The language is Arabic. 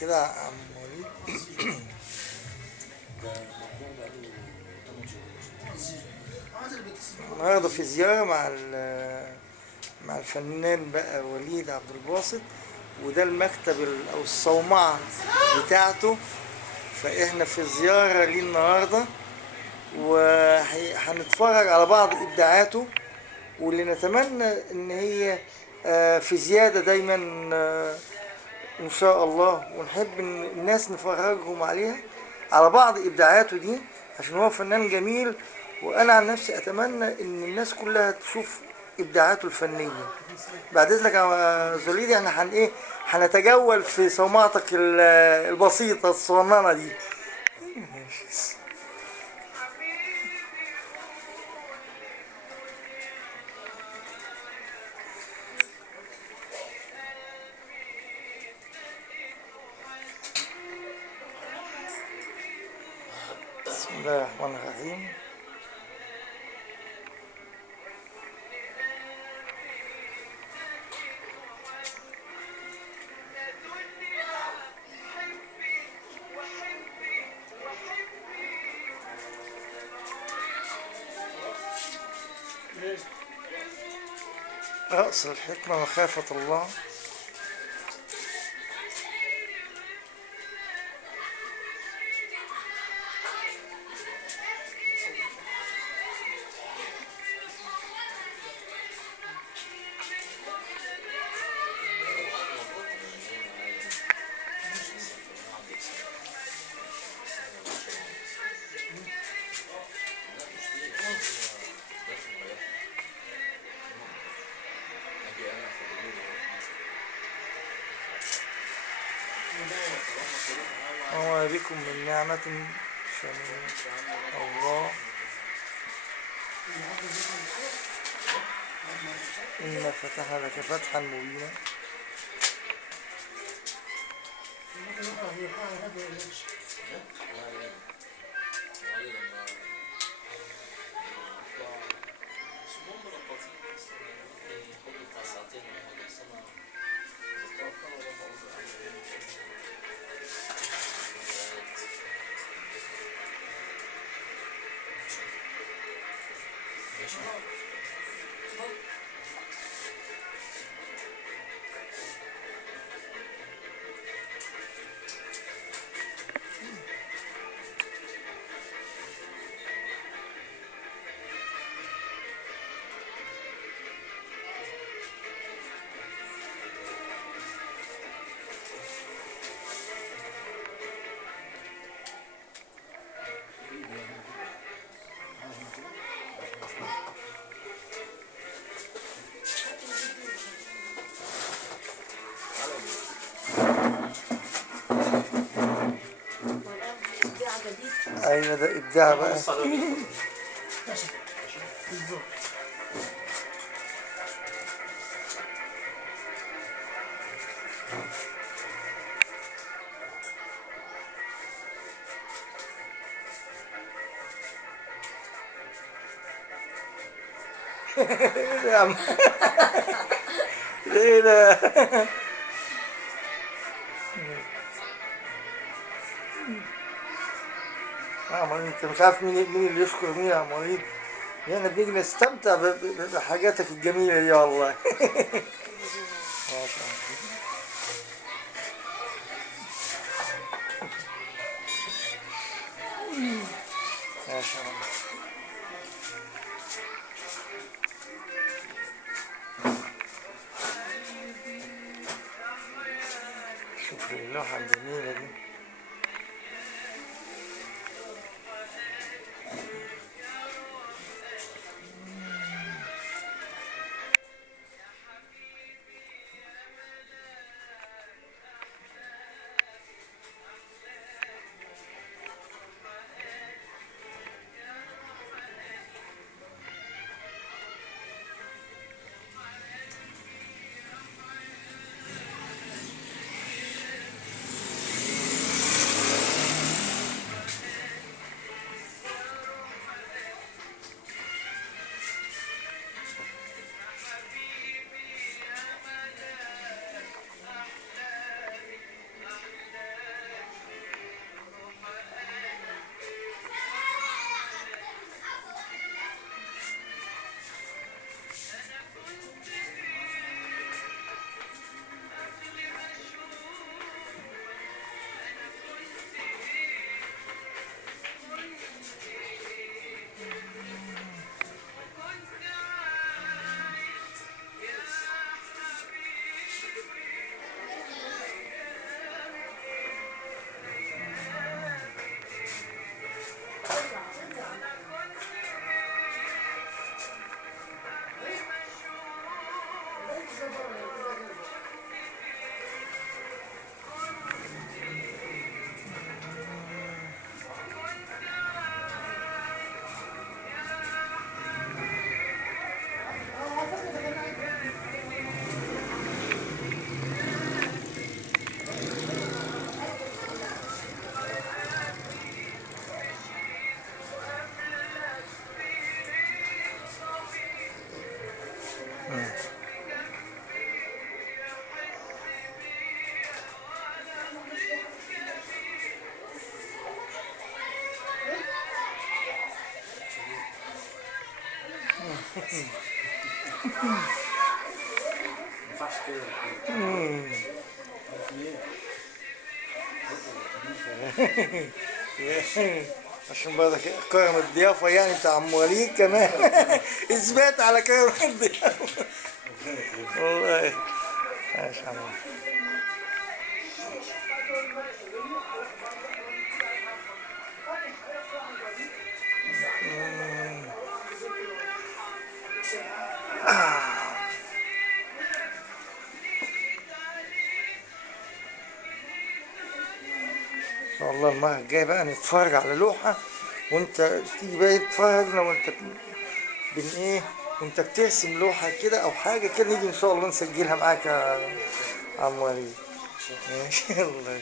كده يا عم وليد. النهارده في زيارة مع الفنان بقى وليد عبد الباسط، وده المكتب أو الصومعة بتاعته. فإحنا في زيارة ليه النهارده، وهنتفرج على بعض إبداعاته، واللي نتمنى إن هي في زيادة دايما إن شاء الله، ونحب إن الناس نفرجهم عليها على بعض إبداعاته دي، عشان هو فنان جميل. وأنا عن نفسي أتمنى إن الناس كلها تشوف إبداعاته الفنية. بعد إذنك يا زوليدي، إحنا هنتجول في صومعتك البسيطة الصغننة دي. بسم الله الرحمن الرحيم. رأس الحكمة مخافة الله. وما بكم من نعمة فمن الله، إن فتح لك فتحا مبينا. أيوة، ده إبداع بقى. إيه ده يا عم؟ إيه ده؟ يا عم وليد، أنت مش عارف مين اللي يشكر مين يا عم وليد. يعني بنيجي نستمتع بحاجاتك الجميلة دي والله. ما شاء الله. ما شاء الله. شوف اللوحة الجميلة دي. ينفعش كده. عشان برضك كرم الضيافة يعني بتاع عم وليد كمان. اثبات على كرم الضيافة. والله ماشي يا عم. ان شاء الله المرة الجاية بقى نتفرج على لوحة، وانت تيجي بقى تتفرجنا وانت بن ايه، وانت بترسم لوحة كده او حاجة كده، نيجي ان شاء الله نسجلها معاك يا عم وليد. ماشي. الله